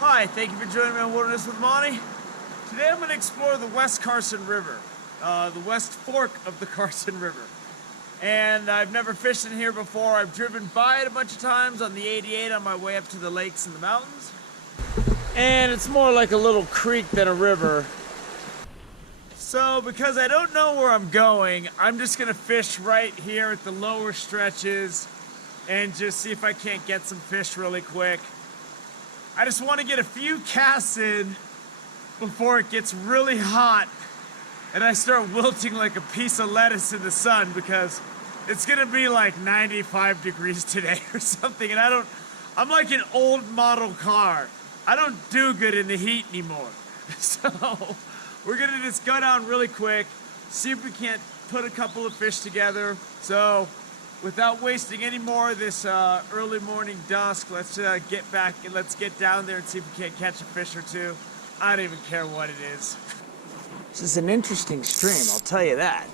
Hi, thank you for joining me on Wilderness with Monty. Today I'm going to explore the West Carson River, the West Fork of the Carson River. And I've never fished in here before. I've driven by it a bunch of times on the 88 on my way up to the lakes and the mountains. And it's more like a little creek than a river. So because I don't know where I'm going, I'm just going to fish right here at the lower stretches and just see if I can't get some fish really quick. I just want to get a few casts in before it gets really hot and I start wilting like a piece of lettuce in the sun, because it's gonna be like 95 degrees today or something, and I'm like an old model car. I don't do good in the heat anymore. So we're gonna just go down really quick, see if we can't put a couple of fish together. So without wasting any more of this early morning dusk, let's get back and let's get down there and see if we can't catch a fish or two. I don't even care what it is. This is an interesting stream, I'll tell you that.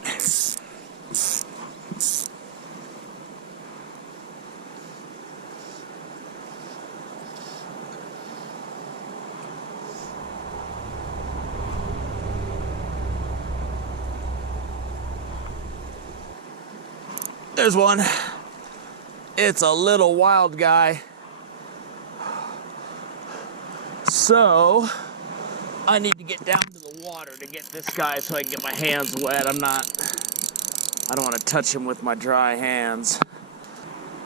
There's one. It's a little wild guy. So I need to get down to the water to get this guy so I can get my hands wet. I don't want to touch him with my dry hands.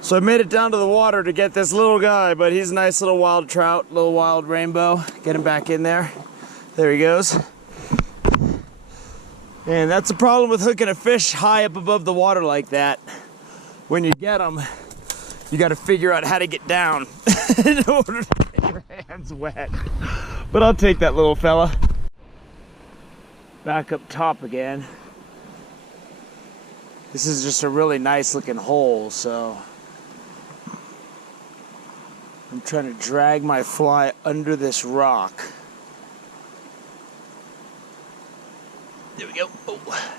So I made it down to the water to get this little guy, but he's a nice little wild trout, little wild rainbow. Get him back in there. There he goes. And that's the problem with hooking a fish high up above the water like that. When you get them, you got to figure out how to get down in order to get your hands wet. But I'll take that little fella. Back up top again. This is just a really nice looking hole, so I'm trying to drag my fly under this rock. There we go. Oh.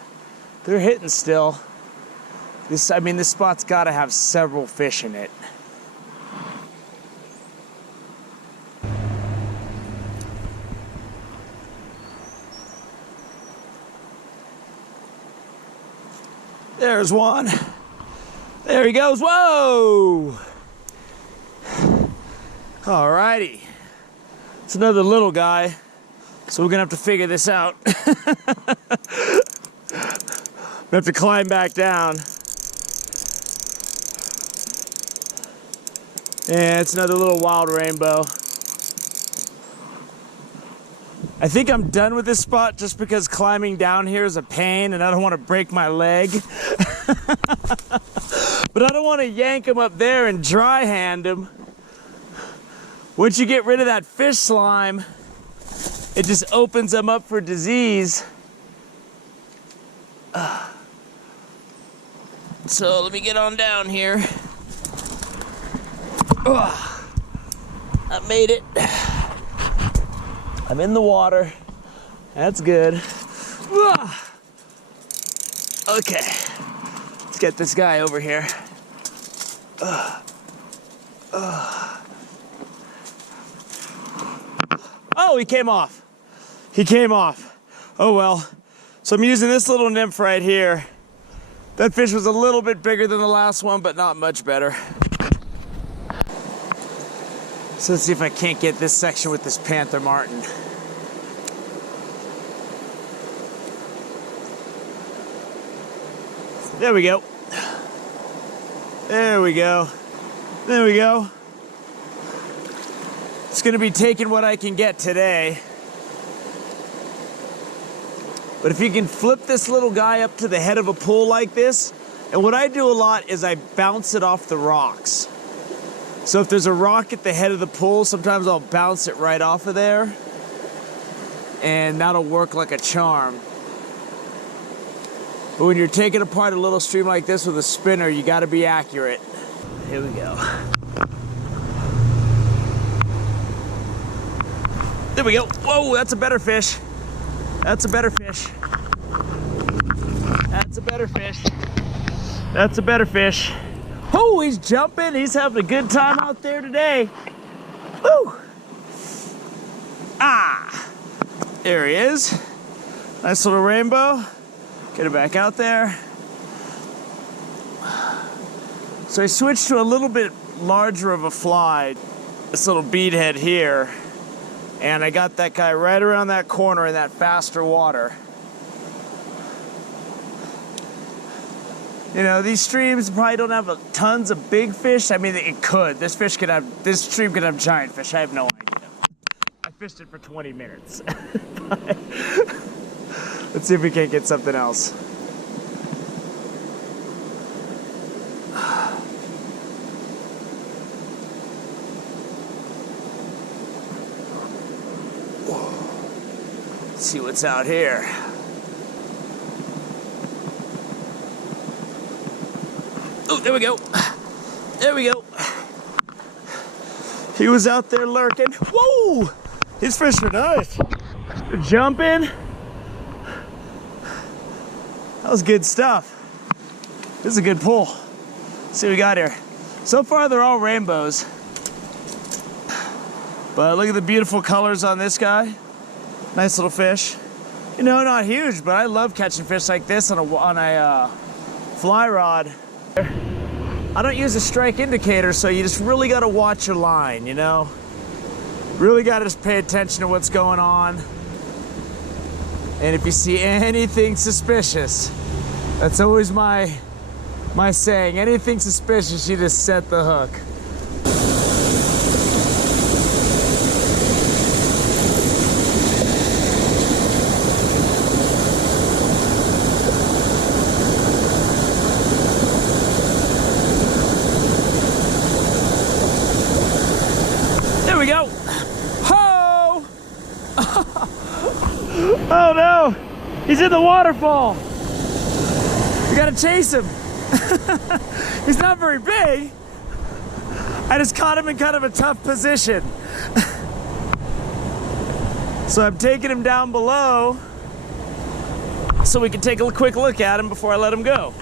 They're hitting still. This spot's got to have several fish in it. There's one. There he goes. Whoa! Alrighty. It's another little guy, so we're gonna have to figure this out. We have to climb back down. And it's another little wild rainbow. I think I'm done with this spot just because climbing down here is a pain and I don't want to break my leg. But I don't want to yank him up there and dry hand him. Once you get rid of that fish slime, it just opens them up for disease. So let me get on down here. I made it. I'm in the water. That's good. Okay, let's get this guy over here. Oh, he came off. He came off. Oh well. So I'm using this little nymph right here. That fish was a little bit bigger than the last one, but not much better. So let's see if I can't get this section with this panther martin. There we go. There we go. There we go. It's gonna be taking what I can get today. But if you can flip this little guy up to the head of a pool like this, and what I do a lot is I bounce it off the rocks. So if there's a rock at the head of the pool, sometimes I'll bounce it right off of there, and that'll work like a charm. But when you're taking apart a little stream like this with a spinner, you gotta be accurate. Here we go. There we go. Whoa, that's a better fish. That's a better fish. That's a better fish. That's a better fish. Oh, he's jumping. He's having a good time out there today. Woo! There he is. Nice little rainbow. Get it back out there. So I switched to a little bit larger of a fly, this little beadhead here, and I got that guy right around that corner in that faster water. You know, these streams probably don't have tons of big fish. I mean, it could. This stream could have giant fish. I have no idea. I fished it for 20 minutes. Let's see if we can't get something else. Let's see what's out here. Oh, there we go. There we go. He was out there lurking. Whoa! His fish are nice. Jumping. That was good stuff. This is a good pull. Let's see what we got here. So far, they're all rainbows. But look at the beautiful colors on this guy. Nice little fish. You know, not huge, but I love catching fish like this on a fly rod. I don't use a strike indicator, so you just really got to watch your line, you know? Really got to just pay attention to what's going on. And if you see anything suspicious, that's always my saying. Anything suspicious, you just set the hook. There we go. Ho! Oh no! He's in the waterfall. We gotta chase him. He's not very big. I just caught him in kind of a tough position. So I'm taking him down below so we can take a quick look at him before I let him go.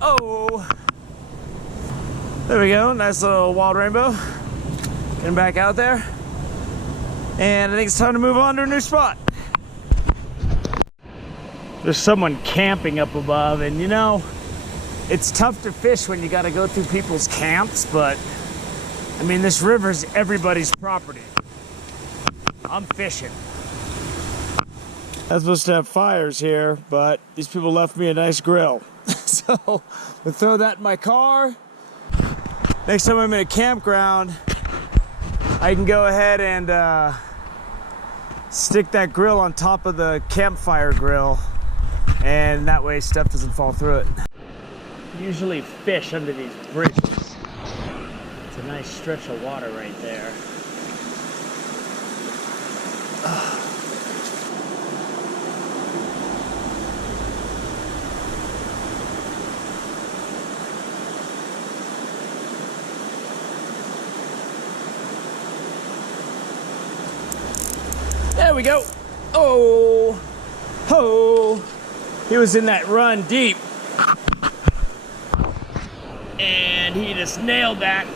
Oh! There we go, nice little wild rainbow. Get him back out there. And I think it's time to move on to a new spot. There's someone camping up above, and you know, it's tough to fish when you gotta go through people's camps, but I mean, this river's everybody's property. I'm fishing. I'm supposed to have fires here, but these people left me a nice grill. So we'll throw that in my car. Next time I'm in a campground, I can go ahead and stick that grill on top of the campfire grill, and that way stuff doesn't fall through it. Usually fish under these bridges. It's a nice stretch of water right there. There we go. Oh, ho. He was in that run deep. And he just nailed that.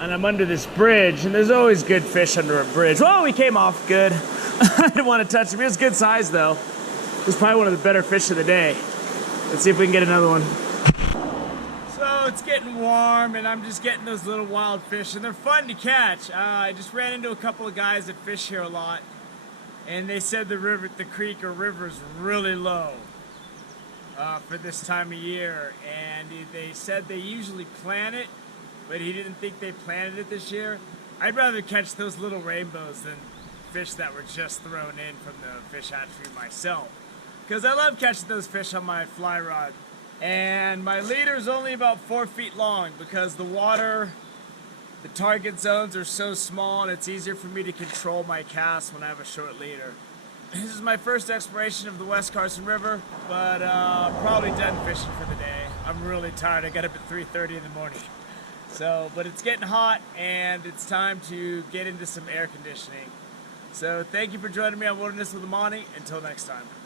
And I'm under this bridge, and there's always good fish under a bridge. Whoa, he came off good. I didn't want to touch him. He was good size, though. He was probably one of the better fish of the day. Let's see if we can get another one. So it's getting warm, and I'm just getting those little wild fish, and they're fun to catch. I just ran into a couple of guys that fish here a lot, and they said the creek or river is really low for this time of year, and they said they usually plant it, but he didn't think they planted it this year. I'd rather catch those little rainbows than fish that were just thrown in from the fish hatchery myself, because I love catching those fish on my fly rod. And my leader is only about 4 feet long because the target zones are so small, and it's easier for me to control my cast when I have a short leader. This is my first exploration of the West Carson River, but probably done fishing for the day. I'm really tired. I got up at 3:30 in the morning. So, but it's getting hot, and it's time to get into some air conditioning. So thank you for joining me on Wilderness with Amani. Until next time.